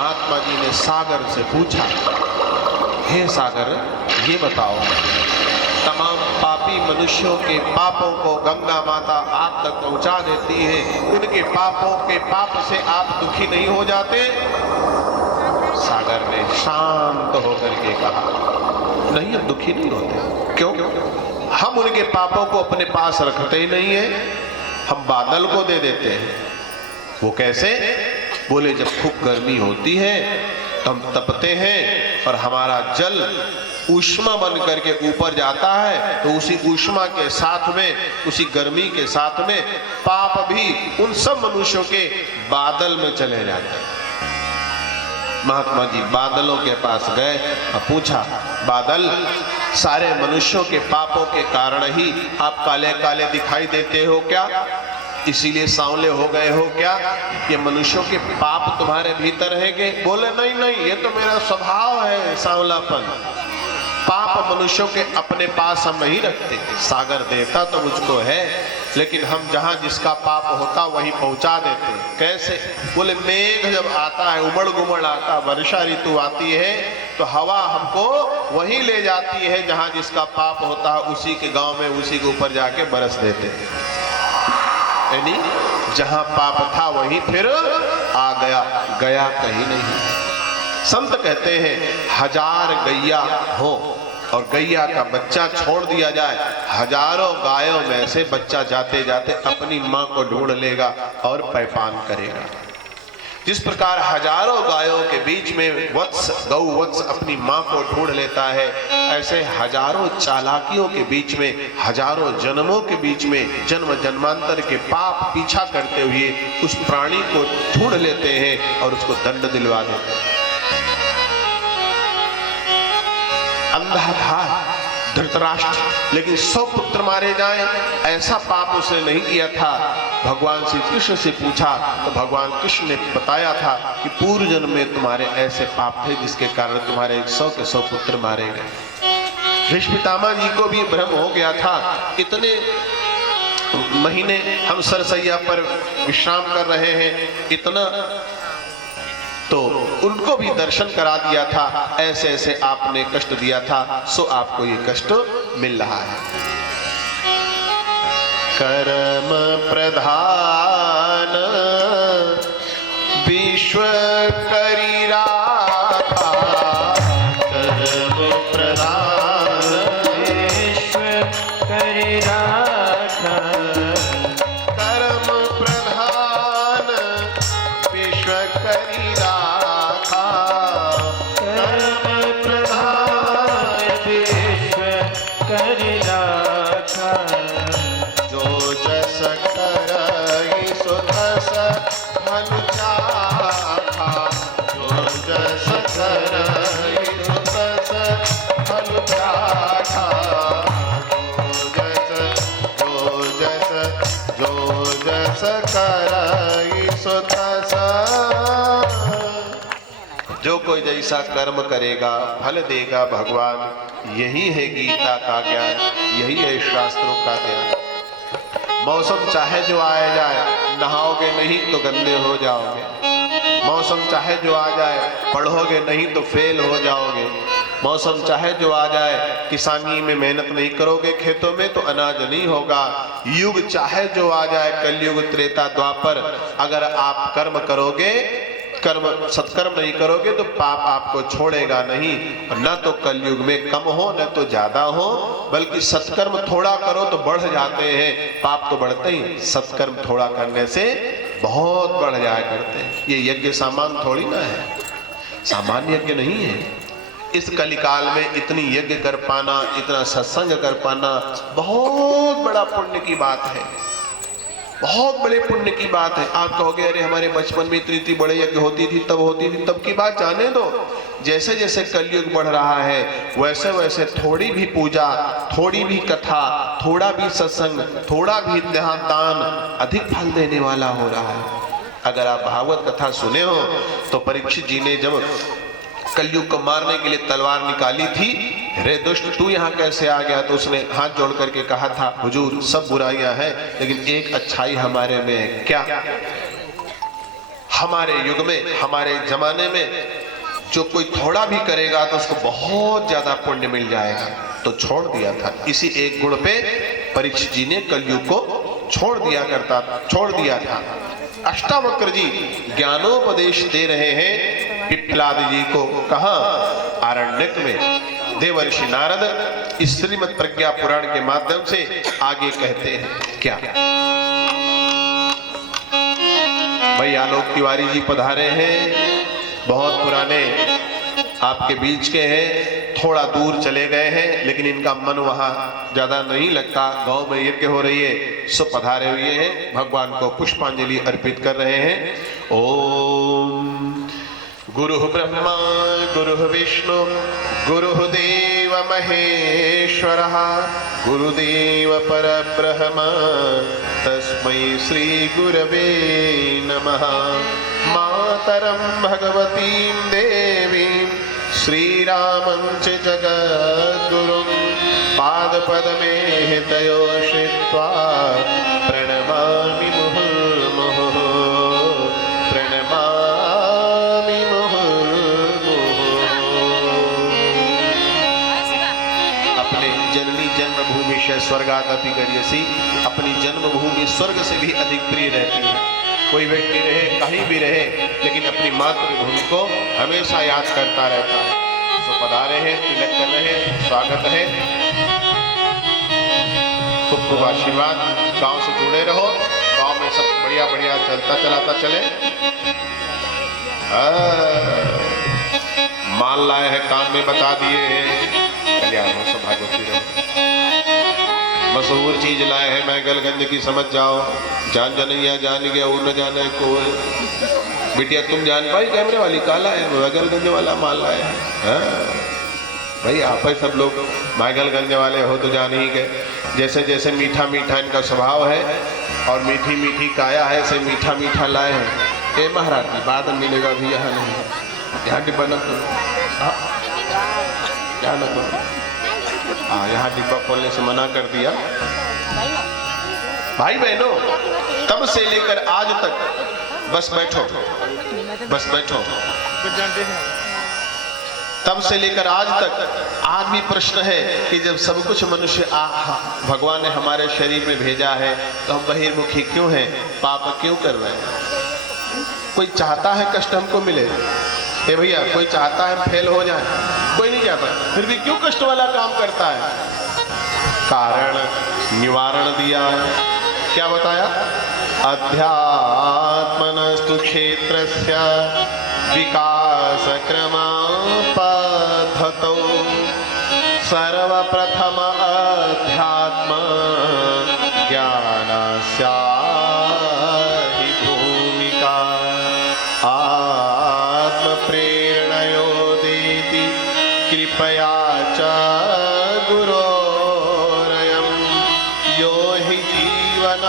महात्मा जी ने सागर से पूछा, हे सागर, ये बताओ, तमाम पापी मनुष्यों के पापों को गंगा माता आप तक पहुंचा देती है, उनके पापों के पाप से आप दुखी नहीं हो जाते? सागर ने शांत होकर के कहा, नहीं, हम दुखी नहीं होते। क्यों? हम उनके पापों को अपने पास रखते ही नहीं है, हम बादल को दे देते हैं। वो कैसे? बोले, जब खूब गर्मी होती है तो हम तपते हैं और हमारा जल ऊष्मा बन करके ऊपर जाता है, तो उसी ऊष्मा के साथ में, उसी गर्मी के साथ में पाप भी उन सब मनुष्यों के बादल में चले जाते हैं। महात्मा जी बादलों के पास गए और पूछा, बादल, सारे मनुष्यों के पापों के कारण ही आप काले काले दिखाई देते हो क्या? इसीलिए सांवले हो गए हो क्या? ये मनुष्यों के पाप तुम्हारे भीतर है के? बोले, नहीं नहीं, ये तो मेरा स्वभाव है सांवलापन। पाप मनुष्यों के अपने पास हम नहीं रखते। सागर देता तो मुझको है, लेकिन हम जहां जिसका पाप होता वहीं पहुंचा देते। कैसे? बोले, मेघ जब आता है, उमड़ गुमड़ आता, वर्षा ऋतु आती है, तो हवा हमको वहीं ले जाती है जहां जिसका पाप होता है, उसी के गांव में उसी के ऊपर जाके बरस देते। यानी जहां पाप था वहीं फिर आ गया, गया कहीं नहीं। संत कहते हैं, 1000 गैया हो और गैया का बच्चा छोड़ दिया जाए, हजारों गायों में से बच्चा जाते जाते अपनी मां को ढूंढ लेगा और पैपान करेगा। जिस प्रकार हजारों गायों के बीच में वत्स, गौ वत्स अपनी मां को ढूंढ लेता है, ऐसे हजारों चालाकियों के बीच में, हजारों जन्मों के बीच में, जन्म जन्मांतर के पाप पीछा करते हुए उस प्राणी को ढूंढ लेते हैं और उसको दंड दिलवा देते हैं। अंधा था धृतराष्ट्र, लेकिन 100 पुत्र मारे जाएं, ऐसा पाप उसने नहीं किया था। भगवान श्री कृष्ण से पूछा तो भगवान कृष्ण ने बताया था कि पूर्व जन्म में तुम्हारे ऐसे पाप थे जिसके कारण तुम्हारे 100 के 100 पुत्र मारे गए। भीष्म पितामह जी को भी भ्रम हो गया था, इतने महीने हम सरसैया पर विश्राम कर रहे हैं, इतना, तो उनको भी दर्शन करा दिया था, ऐसे ऐसे आपने कष्ट दिया था, सो आपको ये कष्ट मिल रहा है। कर्म प्रधान विश्व करी राखा, कर्म प्रधान विश्व करी राखा, कर्म प्रधान विश्व करी राखा, कर्म प्रधान विश्व करी राखा, जो जस करई सो तस फल चाखा, जो जस करई सो तस फल चाखा, जो जस करई सो तस। जो कोई जैसा कर्म करेगा फल देगा भगवान। यही है गीता का ज्ञान, यही है शास्त्रों का ज्ञान। मौसम चाहे जो आए जाए, नहाओगे नहीं तो गंदे हो जाओगे। मौसम चाहे जो आ जाए, पढ़ोगे नहीं तो फेल हो जाओगे। मौसम चाहे जो आ जाए, किसानी में मेहनत नहीं करोगे, खेतों में, तो अनाज नहीं होगा। युग चाहे जो आ जाए, कलयुग, त्रेता, द्वापर, अगर आप कर्म करोगे, कर्म सत्कर्म नहीं करोगे तो पाप आपको छोड़ेगा नहीं। न तो कलयुग में कम हो न तो ज्यादा हो, बल्कि सत्कर्म थोड़ा करो तो बढ़ जाते हैं, पाप तो बढ़ते ही, सत्कर्म थोड़ा करने से बहुत बढ़ जाया करते हैं। ये यज्ञ सामान थोड़ी ना है, सामान्य यज्ञ नहीं है। इस कलिकाल में इतनी यज्ञ कर पाना, इतना सत्संग कर पाना बहुत बड़ा पुण्य की बात है, बहुत बड़े पुण्य की बात है। आप कहोगे, अरे हमारे बचपन में इतनी बड़े यज्ञ होती थी, तब की बात जाने दो। जैसे जैसे कलयुग बढ़ रहा है, वैसे वैसे थोड़ी भी पूजा, थोड़ी भी कथा, थोड़ा भी सत्संग, थोड़ा भी दान अधिक फल देने वाला हो रहा है। अगर आप भागवत कथा सुने हो तो परीक्षित जी ने जब कलयुग को मारने के लिए तलवार निकाली थी, रे दुष्ट तू यहाँ कैसे आ गया, तो उसने हाथ जोड़ करके कहा था, हुजूर सब बुराइयां हैं लेकिन एक अच्छाई हमारे में है। क्या? हमारे युग में, हमारे जमाने में जो कोई थोड़ा भी करेगा तो उसको बहुत ज्यादा पुण्य मिल जाएगा, तो छोड़ दिया था। इसी एक गुण पे परीक्षित जी ने कलयुग को छोड़ दिया था। अष्टावक्र जी ज्ञानोपदेश दे रहे हैं पिप्पलाद जी को। कहां? आरण्यक में। देवर्षि नारद इस श्रीमद् प्रज्ञा पुराण के माध्यम से आगे कहते हैं क्या? भाई आलोक तिवारी जी पधारे हैं, बहुत पुराने आपके बीच के हैं, थोड़ा दूर चले गए हैं, लेकिन इनका मन वहां ज्यादा नहीं लगता, गांव में यज्ञ हो रही है, सो पधारे हुए हैं, भगवान को पुष्पांजलि अर्पित कर रहे हैं। ओम गुरु ब्रह्मा गुरु विष्णु गुरुदेव महेश्वरः गुरुदेव परब्रह्म तस्मै श्री गुरवे नमः। मातरं भगवतीं देवीं श्रीरामं च जगद्गुरुं पादपद्मे तयो श्रित्वा प्रणमामि मुहुर्मुहुः प्रणमामि मुहुर्मुहुः। अपने जननी जन्मभूमि से स्वर्गादपि गरीयसी, अपनी जन्मभूमि स्वर्ग से भी अधिक प्रिय रहती है। कोई व्यक्ति रहे कहीं भी रहे, लेकिन अपनी मातृभूमि को हमेशा याद करता रहता है। तो पधारे हैं, तिलक कर रहे हैं, स्वागत है, खूब खूब आशीर्वाद। गांव से जुड़े रहो, गांव में सब बढ़िया बढ़िया चलता चलाता चले। माल लाए हैं, काम में बता दिए हैं, कल्याण हो सब भागवती रहो। मशहूर चीज लाए हैं मैगलगंज की, समझ जाओ। जान जनैया जान गया, वो न जाने को। बिटिया तुम जान पाई कैमरे वाली काला है, मैगलगंज वाला माल लाए हैं। भाई आप ही सब लोग मैगलगंज वाले हो तो जान ही गए। जैसे जैसे मीठा मीठा इनका स्वभाव है और मीठी मीठी काया है, से मीठा मीठा लाए हैं। ए महाराज जी बाद में मिलेगा भी, यहाँ नहीं, यहाँ डिब्बा न करो, यहाँ न करो। हाँ, यहाँ डिब्बा खोलने से मना कर दिया। भाई बहनों, तब से लेकर आज तक, बस बैठो बस बैठो, तब से लेकर आज तक भी प्रश्न है कि जब सब कुछ मनुष्य भगवान ने हमारे शरीर में भेजा है तो हम बहिर्मुखी क्यों हैं, पाप क्यों कर रहे हैं? कोई चाहता है कष्ट हमको मिले? हे भैया, कोई चाहता है फेल हो जाए? कोई नहीं चाहता, फिर भी क्यों कष्ट वाला काम करता है? कारण निवारण दिया है। क्या बताया? अध्यात्मनस्तु क्षेत्रस्य विकास क्रमपद्धतौ सर्वप्रथम अध्यात्म ज्ञानस्य हि भूमिका आत्म प्रेरणयोदेति कृपया च गुरोरयं यो हि जीवन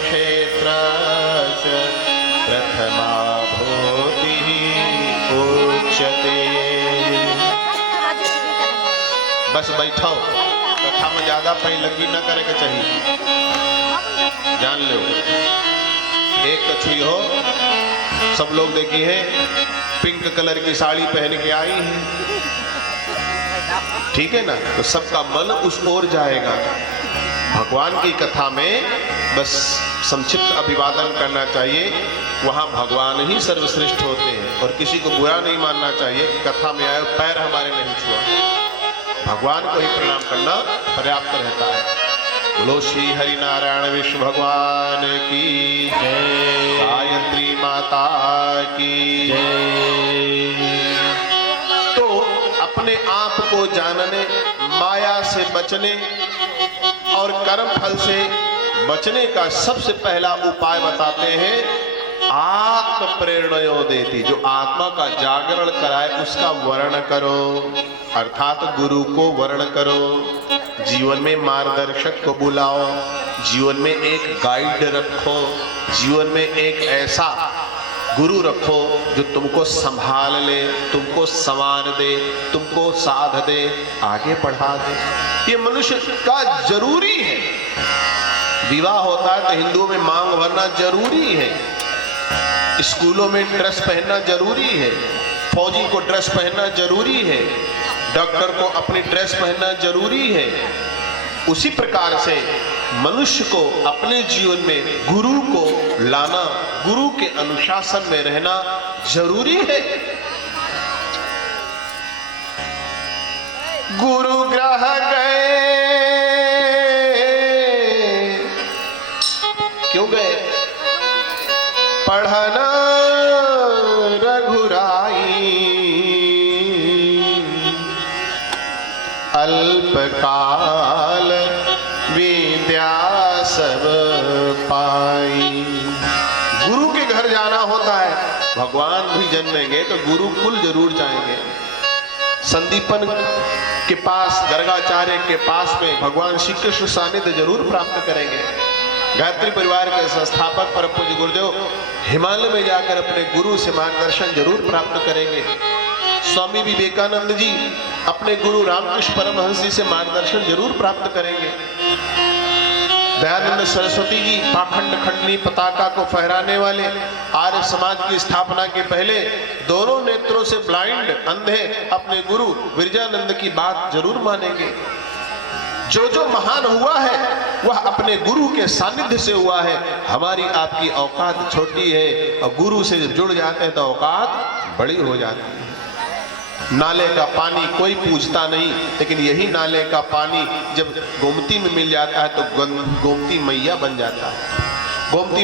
क्षेत्रस्य प्रथमा भूतिः उच्यते। बस बैठो, कथा में ज्यादा पैलगी न करे के चाहिए, जान लो। एक कछुई हो, सब लोग देखी है, पिंक कलर की साड़ी पहन के आई है, ठीक है ना, तो सबका मन उस ओर जाएगा। भगवान की कथा में बस संक्षिप्त अभिवादन करना चाहिए, वहां भगवान ही सर्वश्रेष्ठ होते हैं और किसी को बुरा नहीं मानना चाहिए। कथा में आए पैर हमारे नहीं छुआ, भगवान को ही प्रणाम करना पर्याप्त रहता है। बोलो श्री हरि नारायण विष्णु भगवान की जय, गायत्री माता की जय। तो अपने आप को जानने, माया से बचने और कर्म फल से बचने का सबसे पहला उपाय बताते हैं आत्म प्रेरणयोदेति। जो आत्मा का जागरण कराए उसका वर्ण करो, अर्थात गुरु को वर्ण करो। जीवन में मार्गदर्शक को बुलाओ, जीवन में एक गाइड रखो, जीवन में एक ऐसा गुरु रखो जो तुमको संभाल ले, तुमको संवार दे, तुमको साध दे, आगे बढ़ा दे। ये मनुष्य का जरूरी है। विवाह होता है तो हिंदुओं में मांग भरना जरूरी है। स्कूलों में ड्रेस पहनना जरूरी है, फौजी को ड्रेस पहनना जरूरी है, डॉक्टर को अपनी ड्रेस पहनना जरूरी है। उसी प्रकार से मनुष्य को अपने जीवन में गुरु को लाना, गुरु के अनुशासन में रहना जरूरी है। गुरु ग्रह गए, क्यों गए? पढ़ना रघुराई, अल्पकाल विद्या सब पाई। गुरु के घर जाना होता है। भगवान भी जन्मेंगे तो गुरुकुल जरूर जाएंगे। संदीपन के पास, गर्गाचार्य के पास में भगवान श्री कृष्ण सानिध्य जरूर प्राप्त करेंगे। गायत्री परिवार के संस्थापक परम पूज्य गुरुदेव हिमालय में जाकर अपने गुरु से मार्गदर्शन जरूर प्राप्त करेंगे। स्वामी विवेकानंद जी अपने गुरु रामकृष्ण परमहंस जी से मार्गदर्शन जरूर प्राप्त करेंगे। दयानंद सरस्वती जी पाखंड खंडनी पताका को फहराने वाले, आर्य समाज की स्थापना के पहले दोनों नेत्रों से ब्लाइंड, अंधे अपने गुरु विरजानंद की बात जरूर मानेंगे। जो जो महान हुआ है वह अपने गुरु के सानिध्य से हुआ है। हमारी आपकी औकात छोटी है और गुरु से जब जुड़ जाते हैं तो औकात बड़ी हो जाती है। नाले का पानी कोई पूछता नहीं, लेकिन यही नाले का पानी जब गोमती में मिल जाता है तो गोमती मैया बन जाता है। गोमती